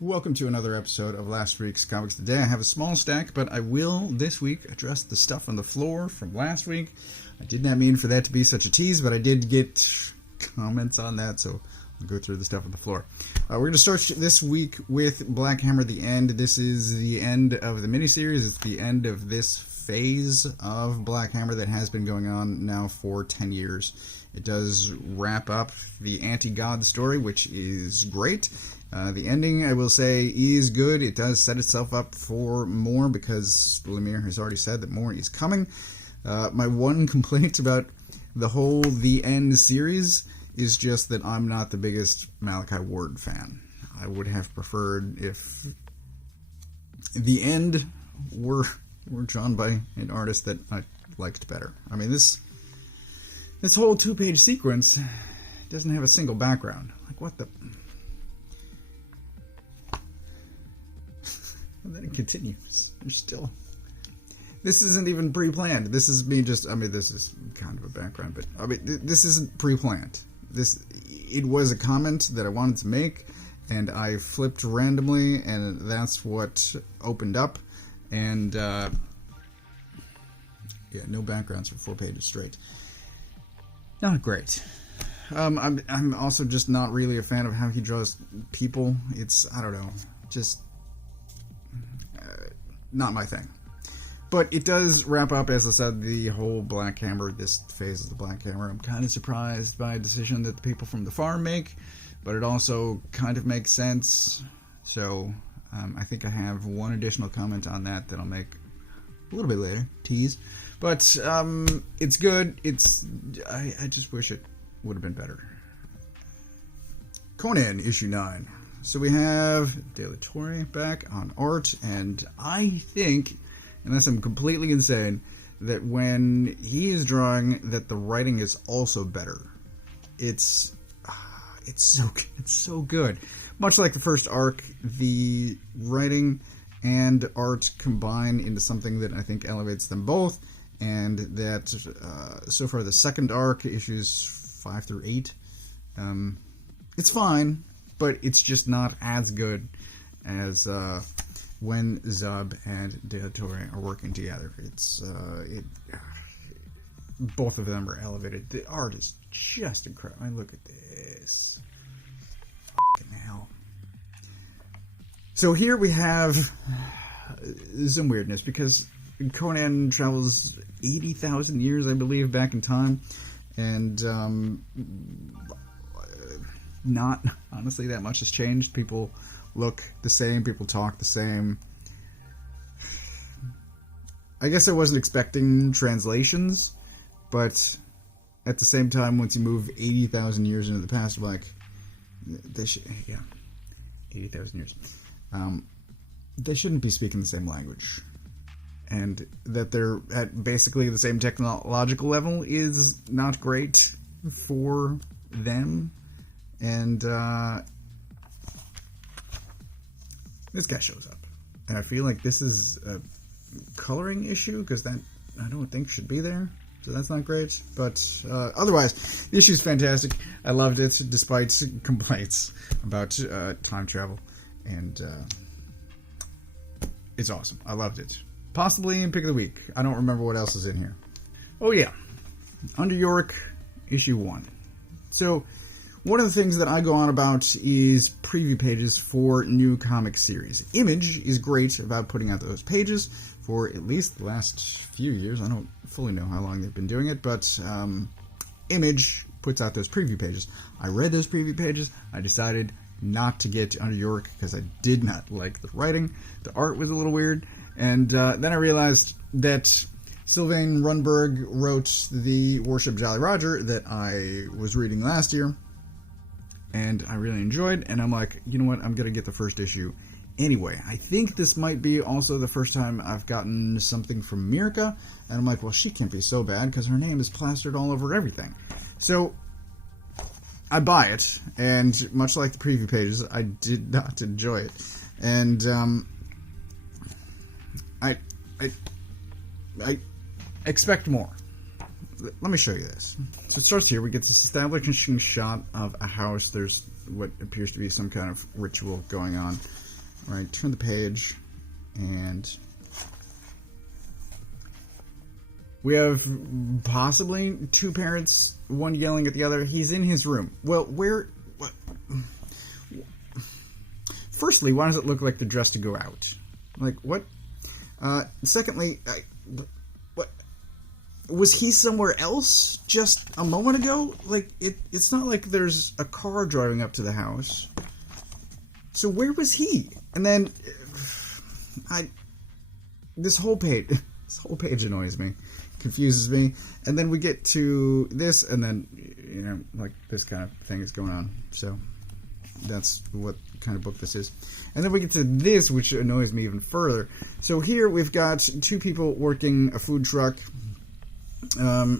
Welcome to another episode of last week's Comics Today. I have a small stack, but I will this week address the stuff on the floor from last week. I did not mean for that to be such a tease, but I did get comments on that, so I'll go through the stuff on the floor. We're going to start this week with Black Hammer: The End. This is the end of the miniseries. It's the end of this phase of Black Hammer that has been going on now for 10 years. It does wrap up the anti-god story, which is great. The ending, I will say, is good. It does set itself up for more because Lemire has already said that more is coming. My one complaint about the whole The End series is just that I'm not the biggest Malachi Ward fan. I would have preferred if The End were drawn by an artist that I liked better. I mean, this whole two-page sequence doesn't have a single background. Like, what the... And then it continues. There's still... This isn't even pre-planned. This is me just... I mean, this is kind of a background, but... I mean, this isn't pre-planned. It was a comment that I wanted to make, and I flipped randomly, and that's what opened up. And, yeah, no backgrounds for 4 pages straight. Not great. I'm also just not really a fan of how he draws people. It's, I don't know, just... not my thing. But it does wrap up, as I said, the whole Black Hammer, this phase of the Black Hammer. I'm kind of surprised by a decision that the people from the farm make, but it also kind of makes sense. So I think I have one additional comment on that I'll make a little bit later. Tease. But it's good. I just wish it would have been better. Conan, issue 9. So we have DSTLRY back on art, and I think, unless I'm completely insane, that when he is drawing, that the writing is also better. It's so good. Much like the first arc, the writing and art combine into something that I think elevates them both, and that so far the second arc, issues 5 through 8, it's fine. But it's just not as good as when Zub and DSTLRY are working together. Both of them are elevated. The art is just incredible. I mean, look at this. Fucking hell. So here we have some weirdness because Conan travels 80,000 years, I believe, back in time, and not honestly that much has changed. People look the same, people talk the same. I guess I wasn't expecting translations, but at the same time, once you move 80,000 years into the past, I'm like, yeah, 80,000 years. They shouldn't be speaking the same language. And that they're at basically the same technological level is not great for them. And this guy shows up, and I feel like this is a coloring issue because that I don't think should be there, so that's not great. But otherwise, the issue is fantastic. I loved it despite complaints about time travel, and it's awesome. I loved it. Possibly in pick of the week. I don't remember what else is in here. Oh yeah, Under York, issue 1. So. One of the things that I go on about is preview pages for new comic series. Image is great about putting out those pages for at least the last few years. I don't fully know how long they've been doing it, but Image puts out those preview pages. I read those preview pages. I decided not to get Under York because I did not like the writing. The art was a little weird. And then I realized that Sylvain Runberg wrote the Warship Jolly Roger that I was reading last year. And I really enjoyed, and I'm like, you know what, I'm going to get the first issue anyway. I think this might be also the first time I've gotten something from Mirka, and I'm like, well, she can't be so bad, because her name is plastered all over everything. So, I buy it, and much like the preview pages, I did not enjoy it. And, I expect more. Let me show you this. So it starts here. We get this establishing shot of a house. There's what appears to be some kind of ritual going on. All right, turn the page, and we have possibly two parents, one yelling at the other. He's in his room. Well, where... What? Firstly, why does it look like they're dressed to go out? Like, what? Secondly, what? Was he somewhere else just a moment ago? Like, it's not like there's a car driving up to the house. So where was he? And then, this whole page annoys me, confuses me, and then we get to this, and then, you know, like, this kind of thing is going on. So that's what kind of book this is. And then we get to this, which annoys me even further. So here we've got two people working a food truck.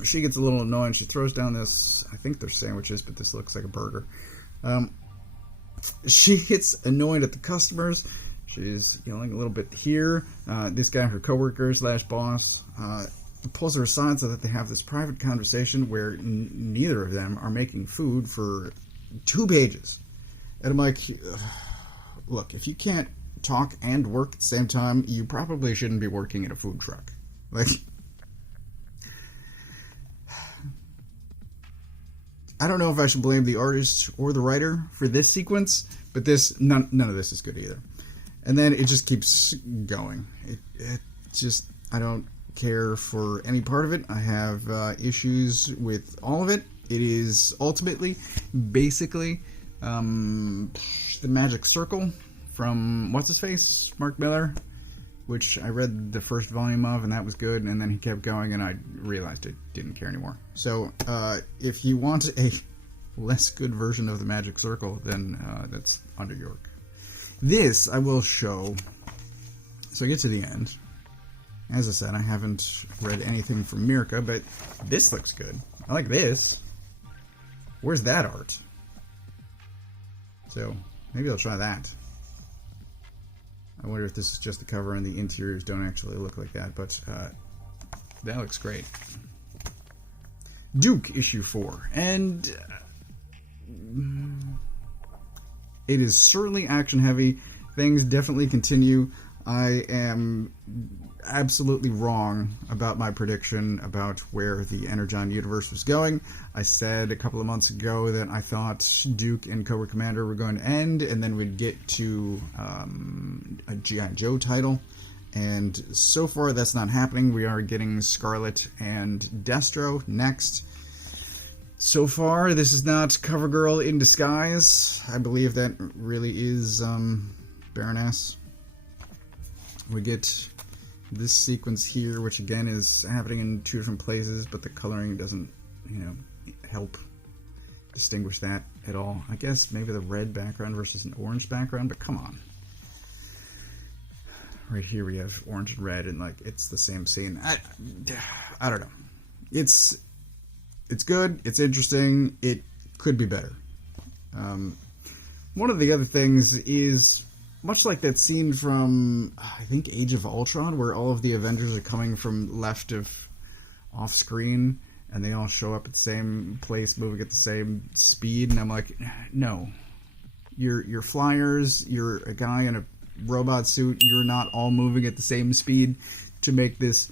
She gets a little annoying. She throws down this, I think they're sandwiches, but this looks like a burger. She gets annoyed at the customers. She's yelling a little bit here. This guy, her coworker / boss, pulls her aside so that they have this private conversation where neither of them are making food for 2 pages. And I'm like, look, if you can't talk and work at the same time, you probably shouldn't be working in a food truck. Like, I don't know if I should blame the artist or the writer for this sequence, but none of this is good either. And then it just keeps going. It just, I don't care for any part of it. I have issues with all of it. It is ultimately, basically, the Magic Circle from what's-his-face, Mark Miller, which I read the first volume of, and that was good, and then he kept going, and I realized I didn't care anymore. So, if you want a less good version of the Magic Circle, then that's Under York. This I will show. So I get to the end. As I said, I haven't read anything from Mirka, but this looks good. I like this. Where's that art? So, maybe I'll try that. I wonder if this is just the cover and the interiors don't actually look like that, but that looks great. Duke, issue 4. And it is certainly action-heavy. Things definitely continue. I am absolutely wrong about my prediction about where the Energon universe was going. I said a couple of months ago that I thought Duke and Cobra Commander were going to end, and then we'd get to a G.I. Joe title. And so far, that's not happening. We are getting Scarlet and Destro next. So far, this is not CoverGirl in disguise. I believe that really is Baroness. We get this sequence here, which again is happening in 2 different places, but the coloring doesn't, help distinguish that at all. I guess maybe the red background versus an orange background, but come on. Right here we have orange and red, and like it's the same scene. I don't know. It's good. It's interesting. It could be better. One of the other things is, much like that scene from, I think, Age of Ultron, where all of the Avengers are coming from left of off-screen, and they all show up at the same place, moving at the same speed, and I'm like, no. You're flyers, you're a guy in a robot suit, you're not all moving at the same speed to make this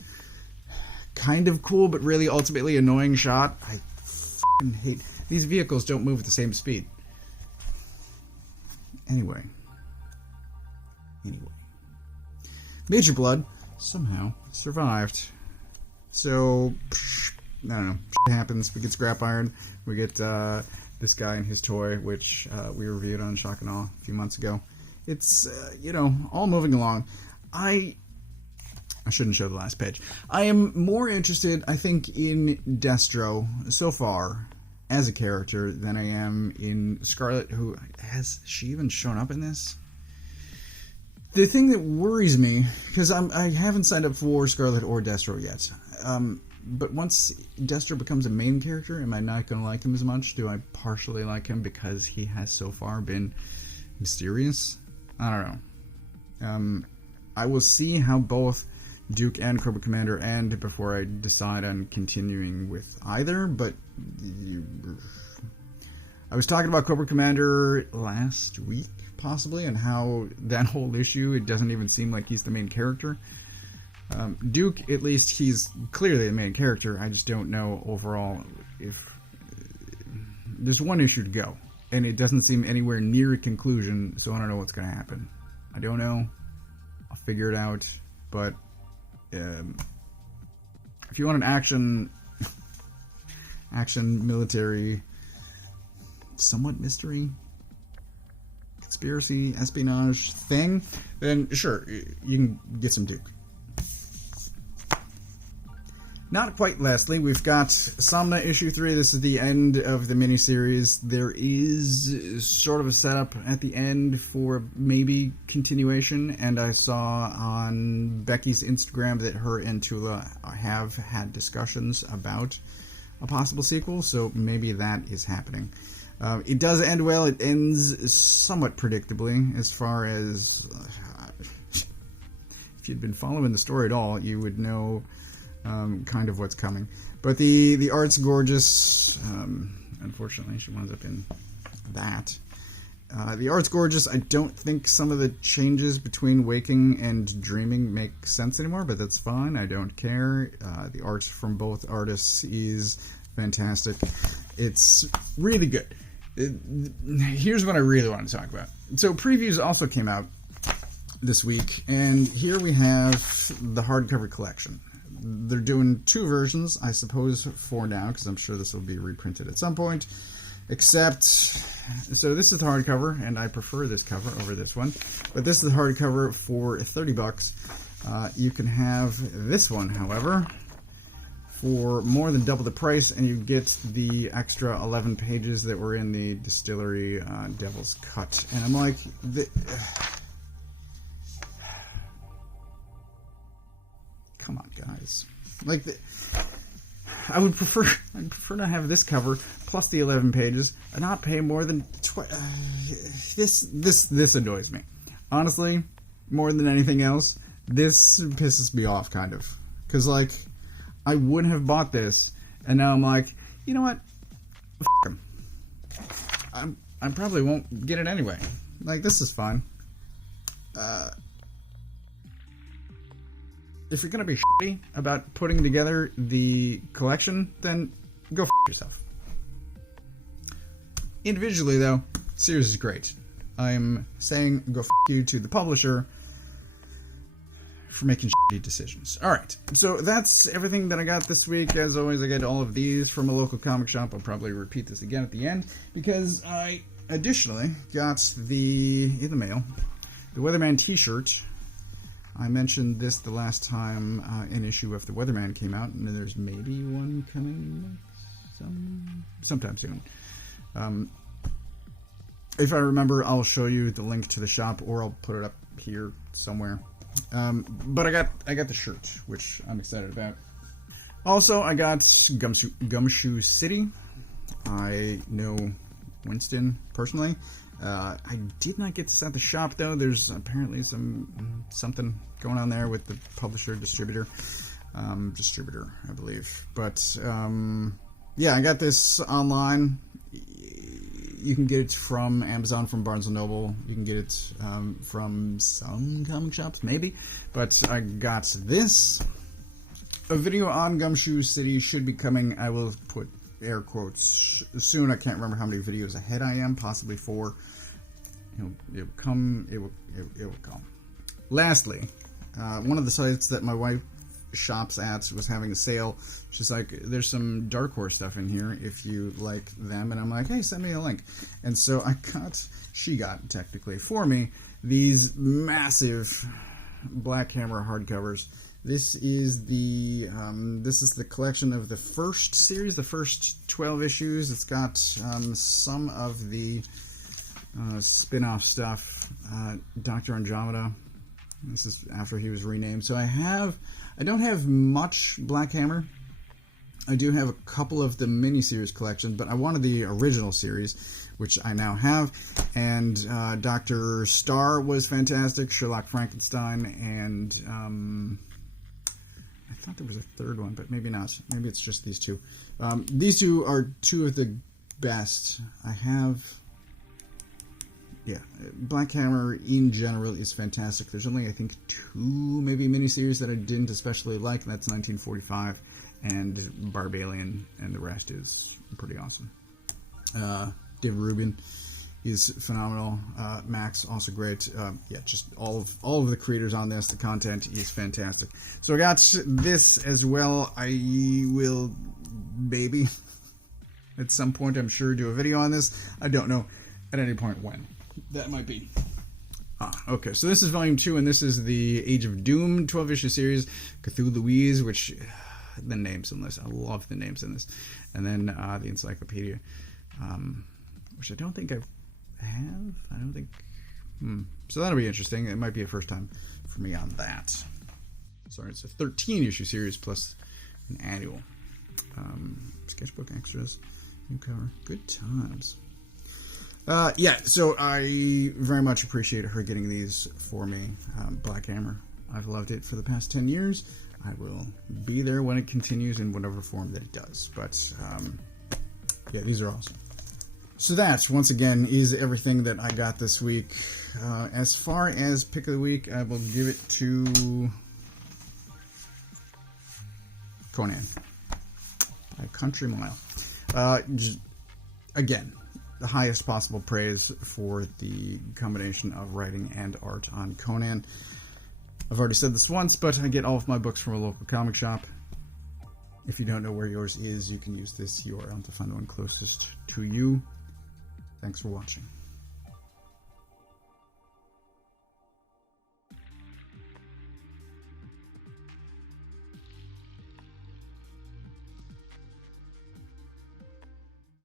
kind of cool, but really ultimately annoying shot. I f***ing hate... These vehicles don't move at the same speed. Anyway. Major Blood somehow survived. So, I don't know. Shit happens. We get Scrap Iron. We get this guy and his toy, which we reviewed on Shock and Awe a few months ago. It's, all moving along. I shouldn't show the last page. I am more interested, I think, in Destro so far as a character than I am in Scarlet, who... Has she even shown up in this? The thing that worries me, because I haven't signed up for Scarlet or Destro yet, but once Destro becomes a main character, am I not going to like him as much? Do I partially like him because he has so far been mysterious? I don't know. I will see how both Duke and Cobra Commander end before I decide on continuing with either, but I was talking about Cobra Commander last week, possibly, and how that whole issue, it doesn't even seem like he's the main character. Duke, at least, he's clearly the main character. I just don't know overall if... There's one issue to go, and it doesn't seem anywhere near a conclusion, so I don't know what's going to happen. I don't know. I'll figure it out, but if you want an action, military, somewhat mystery, conspiracy, espionage thing, then sure, you can get some Duke. Not quite lastly, we've got Somna issue 3. This is the end of the miniseries. There is sort of a setup at the end for maybe continuation, and I saw on Becky's Instagram that her and Tula have had discussions about a possible sequel, so maybe that is happening. It does end well. It ends somewhat predictably as far as... if you'd been following the story at all, you would know... kind of what's coming. But the art's gorgeous. Unfortunately, she winds up in that. The art's gorgeous. I don't think some of the changes between waking and dreaming make sense anymore, but that's fine. I don't care. The art from both artists is fantastic. It's really good. Here's what I really want to talk about. So previews also came out this week, and here we have the hardcover collection. They're doing 2 versions, I suppose, for now, because I'm sure this will be reprinted at some point. Except, so this is the hardcover, and I prefer this cover over this one. But this is the hardcover for $30. You can have this one, however, for more than double the price, and you get the extra 11 pages that were in the DSTLRY Devil's Cut. And I'm like... Come on, guys. Like, I'd prefer to have this cover plus the 11 pages and not pay more than this annoys me. Honestly, more than anything else, this pisses me off kind of. Cuz like I would have bought this and now I'm like, you know what? F*** 'em. I probably won't get it anyway. Like, this is fine. If you're going to be shitty about putting together the collection, then go f*** yourself. Individually, though, series is great. I'm saying go f*** you to the publisher for making shitty decisions. Alright, so that's everything that I got this week. As always, I get all of these from a local comic shop. I'll probably repeat this again at the end, because I additionally got in the mail, the Weatherman t-shirt. I mentioned this the last time an issue of the Weatherman came out, and there's maybe one coming sometime soon. If I remember, I'll show you the link to the shop, or I'll put it up here somewhere. But I got the shirt, which I'm excited about. Also, I got Gumshoe City. I know Winston personally. I did not get this at the shop, though. There's apparently something going on there with the publisher, distributor, I believe. But, yeah, I got this online. You can get it from Amazon, from Barnes & Noble. You can get it from some comic shops, maybe. But I got this. A video on Gumshoe City should be coming. I will put air quotes soon. I can't remember how many videos ahead I am, possibly 4. It will come. It will come. Lastly, one of the sites that my wife shops at was having a sale. She's like, there's some Dark Horse stuff in here if you like them. And I'm like, hey, send me a link. And so she got technically for me, these massive Black Hammer hardcovers. This is the collection of the first series, the first 12 issues. It's got some of the spin-off stuff. Dr. Andromeda. This is after he was renamed. So I don't have much Black Hammer. I do have a couple of the miniseries collection, but I wanted the original series, which I now have. And Dr. Starr was fantastic. Sherlock Frankenstein, and I thought there was a third one, but maybe not. Maybe it's just these two. These two are two of the best. I have... Yeah, Black Hammer in general is fantastic. There's only, I think, 2 maybe miniseries that I didn't especially like, and that's 1945 and Barbarian, and the rest is pretty awesome. David Rubin is phenomenal. Max, also great. Yeah, just all of the creators on this. The content is fantastic. So I got this as well. I will maybe at some point, I'm sure, do a video on this. I don't know at any point when that might be. Okay, so this is volume 2, and this is the Age of Doom 12-issue series, Cthulhuese, which the names in this, I love the names in this, and then the encyclopedia, which I don't think I have. I don't think. So that'll be interesting. It might be a first time for me on that. Sorry, it's a 13-issue series plus an annual. Sketchbook extras, new cover, good times. Yeah, so I very much appreciate her getting these for me. Black Hammer, I've loved it for the past 10 years. I will be there when it continues in whatever form that it does. But, yeah, these are awesome. So that, once again, is everything that I got this week. As far as pick of the week, I will give it to Conan by a country mile. Again, the highest possible praise for the combination of writing and art on Conan. I've already said this once, but I get all of my books from a local comic shop. If you don't know where yours is, you can use this URL to find the one closest to you. Thanks for watching.